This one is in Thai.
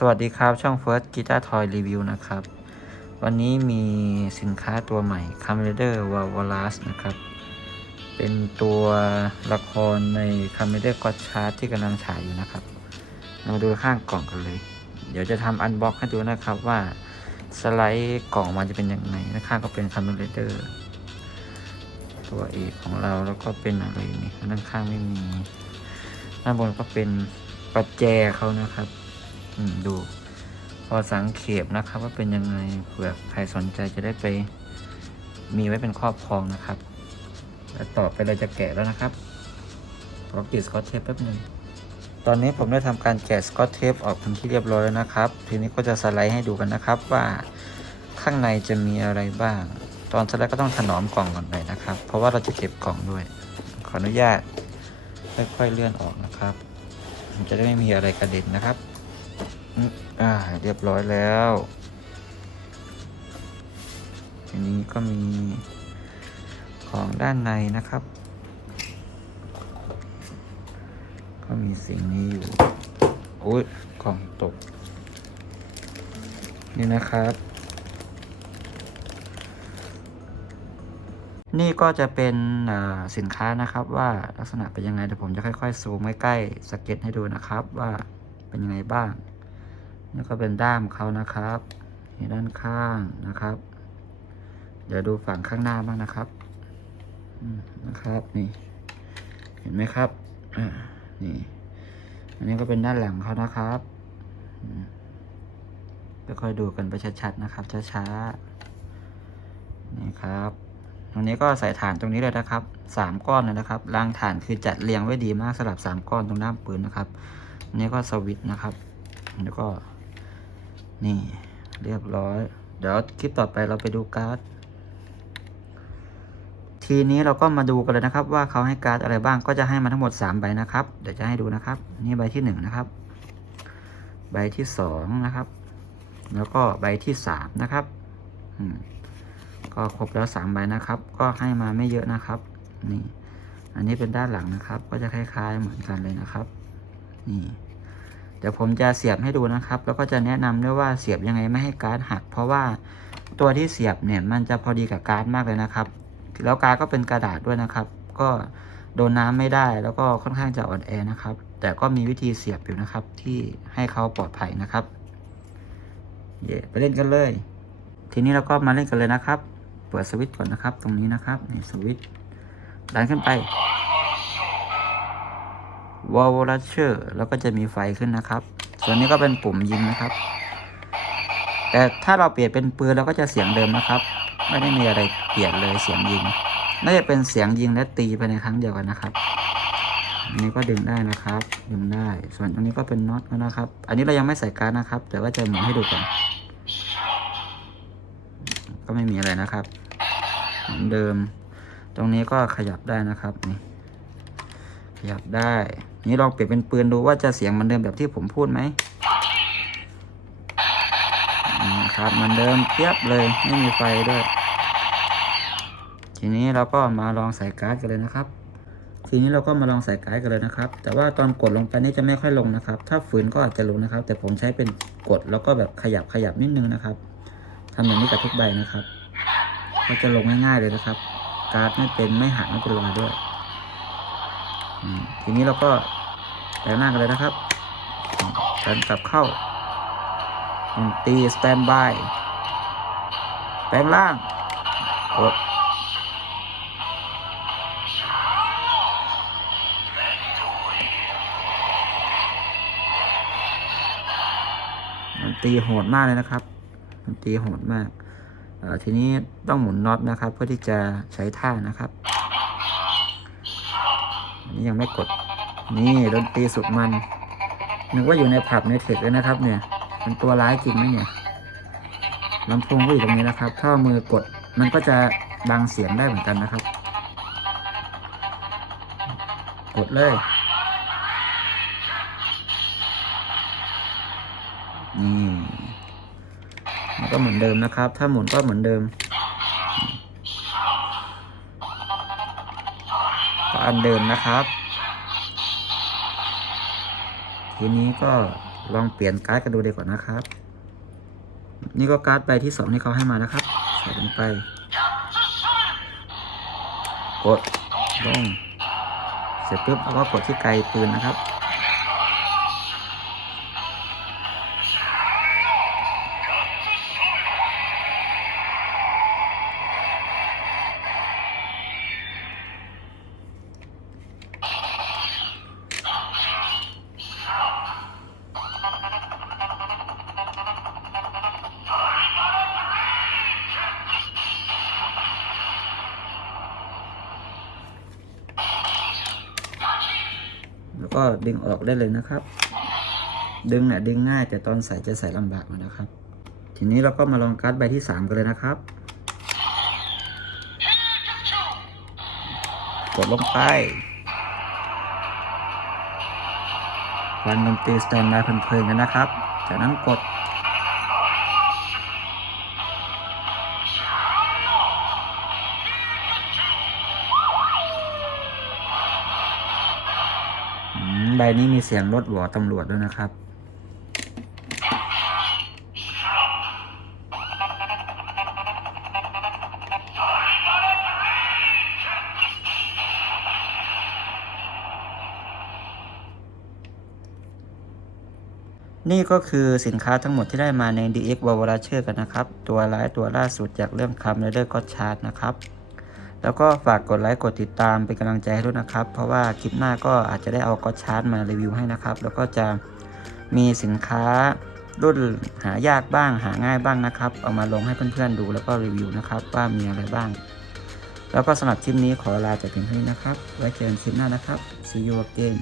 สวัสดีครับ ช่อง First Guitar Toy Review นะครับ วันนี้มีสินค้าตัวใหม่ c a m e r a w a w a l a s นะครับ เป็นตัวละครใน c a m e r g o d Chart ที่กำลังฉายอยู่นะครับ เรามาดูข้างกล่องกันเลย เดี๋ยวจะทำอันบ็อกให้ดูนะครับว่าสไลด์กล่องมันจะเป็นยังไงนะข้างก็เป็น c a m e r a d e r ตัวเอกของเราแล้วก็เป็นอะไรนี่ด้านข้างไม่มี ด้านบนก็เป็นประแจเขานะครับ ดู พอสังเขปนะครับว่าเป็นยังไงเผื่อใครสนใจจะได้ไป มีไว้เป็นครอบครองนะครับแล้วต่อไปเราจะแกะแล้วนะครับขอกีดสกอตเทปแป๊บนึงตอนนี้ผมได้ทำการแกะสกอตเทปออกเป็นที่เรียบร้อยแล้วนะครับ ทีนี้ก็จะสไลด์ให้ดูกันนะครับว่าข้างในจะมีอะไรบ้าง ตอนสไลด์ก็ต้องถนอมกล่องก่อนหน่อยนะครับ เพราะว่าเราจะเก็บกล่องด้วย ขออนุญาตค่อยๆเลื่อนออกนะครับ มันจะได้ไม่มีอะไรกระเด็นนะครับ อ่า เรียบร้อยแล้วทีนี้ก็มีของด้านในนะครับ ก็มีสิ่งนี้อยู่โอ้ยกล่องตก นี่นะครับ นี่ก็จะเป็นสินค้านะครับว่าลักษณะเป็นยังไงเดี๋ยวผมจะค่อยๆซูมใกล้ๆสเก็ตให้ดูนะครับว่าเป็นยังไงบ้าง นี่ก็เป็นด้ามเขานะครับนี่ด้านข้างนะครับ เดี๋ยวดูฝั่งข้างหน้าบ้างนะครับนะครับ นี่ เห็นไหมครับนี่ อันนี้ก็เป็นด้านหลังเขานะครับอืมค่อยๆดูกันไปชัดๆนะครับ ช้าๆนี่ครับ ตรงนี้ก็ใส่ฐานตรงนี้เลยนะครับสามก้อนเลยนะครับรางฐานคือจัดเรียงไว้ดีมากสำหรับสามก้อนตรงด้ามปืนนะครับอันนี้ก็สวิตช์นะครับ แล้วก็ นี่เรียบร้อย เดี๋ยวคลิปต่อไปเราไปดูการ์ด ทีนี้เราก็มาดูกันเลยนะครับ ว่าเขาให้การ์ดอะไรบ้างก็จะให้มาทั้งหมด 3 ใบนะครับ เดี๋ยวจะให้ดูนะครับ นี่ใบที่ 1 นะครับ ใบที่ 2 นะครับ แล้วก็ใบที่ 3 นะครับก็ครบแล้ว 3 ใบนะครับ ก็ให้มาไม่เยอะนะครับ นี่ อันนี้เป็นด้านหลังนะครับ ก็จะคล้าย ๆ เหมือนกันเลยนะครับ นี่ เดี๋ยวผมจะเสียบให้ดูนะครับ แล้วก็จะแนะนำด้วยว่าเสียบยังไงไม่ให้การ์ดหัก เพราะว่าตัวที่เสียบเนี่ยมันจะพอดีกับการ์ดมากเลยนะครับ แล้วการ์ดก็เป็นกระดาษด้วยนะครับ ก็โดนน้ำไม่ได้แล้วก็ค่อนข้างจะอ่อนแอนะครับ แต่ก็มีวิธีเสียบอยู่นะครับ ที่ให้เขาปลอดภัยนะครับเย่ไปเล่นกันเลย ทีนี้เราก็มาเล่นกันเลยนะครับ เปิดสวิตช์ก่อนนะครับ ตรงนี้นะครับนี่สวิตช์ดันขึ้นไป วอลลัชเชอร์แล้วก็จะมีไฟขึ้นนะครับ ส่วนนี้ก็เป็นปุ่มยิงนะครับ แต่ถ้าเราเปลี่ยนเป็นปืนเราก็จะเสียงเดิมนะครับ ไม่ได้มีอะไรเปลี่ยนเลยเสียงยิง น่าจะเป็นเสียงยิงและตีไปในครั้งเดียวกันนะครับอันนี้ก็ดึงได้นะครับ ดึงได้ ส่วนตรงนี้ก็เป็นน็อตนะครับ อันนี้เรายังไม่ใส่การดนะครับ แต่ว่าจะหมุนให้ดูก่อน ก็ไม่มีอะไรนะครับเหมือนเดิม ตรงนี้ก็ขยับได้นะครับนี่ ขยับได้ นี่ลองเปลี่ยนเป็นปืนดูว่าจะเสียงเหมือนเดิมแบบที่ผมพูดไหมครับมือนเดิมเปียบเลยไม่มีไฟด้วย ทีนี้เราก็มาลองใส่การ์ดกันเลยนะครับ ทีนี้เราก็มาลองใส่การ์ดกันเลยนะครับ แต่ว่าตอนกดลงไปนี่จะไม่ค่อยลงนะครับ ถ้าฝืนก็อาจจะลงนะครับ แต่ผมใช้เป็นกดแล้วก็แบบขยับขยับนิดนึงนะครับทำอย่างนี้กับทุกใบนะครับ ก็จะลงง่ายๆเลยนะครับ การ์ดไม่เป็นไม่หักไม่เป็นรอยด้วย ทีนี้เราก็แต่งหน้ากันเลยนะครับอืมกันกลับเข้าตีสแตนบายแปลงล่างกดมันตีโหดมากเลยนะครับ มันตีโหดมาก ทีนี้ต้องหมุนน็อตนะครับ เพื่อที่จะใช้ท่านะครับ นนี้ยังไม่กด นี่ดนตรีสุดมัน นึกว่าอยู่ในผับในเทคเลยนะครับ เนี่ยเป็นตัวร้ายจริงไหมเนี่ยลำโพงก็อยู่ตรงนี้นะครับ ถ้ามือกดมันก็จะดังเสียงได้เหมือนกันนะครับ กดเลย นี่มันก็เหมือนเดิมนะครับ ถ้าหมุนก็เหมือนเดิม อันเดิมนะครับ ทีนี้ก็ลองเปลี่ยนการ์ดกันดูดีกว่านะครับ นี่ก็การ์ดใบที่สองที่เขาให้มานะครับ ใส่ลงไป กดลงเสร็จปุ๊บแล้วก็กดที่ไกลปืนนะครับ แล้วก็ดึงออกได้เลยนะครับ ดึงเนี่ยดึงง่ายแต่ตอนใส่จะใส่ลำบากนะครับ ทีนี้เราก็มาลองการ์ดใบที่สามกันเลยนะครับ กดลงไปฟังดนตรีสแตนบายเพลินๆกันนะครับ จากนั้นกด ใบนี้มีเสียงรถหวอตำรวจด้วยนะครับ นี่ก็คือสินค้าทั้งหมดที่ได้มาใน DX w a v a r a c h e r กันนะครับ ตัวร้ายตัวล่าสุดจากเรื่องคำ Rider God Chart นะครับ แล้วก็ฝากกดไลค์กดติดตามเป็นกำลังใจให้ด้วยนะครับ เพราะว่าคลิปหน้าก็อาจจะได้เอาก็ชาร์ตมารีวิวให้นะครับ แล้วก็จะมีสินค้ารุ่นหายากบ้างหาง่ายบ้างนะครับ เอามาลงให้เพื่อนๆดูแล้วก็รีวิวนะครับ ว่ามีอะไรบ้าง แล้วก็สำหรับคลิปนี้ขอลาจากเพียงเท่านี้นะครับ ไว้เจอกันคลิปหน้านะครับ see you again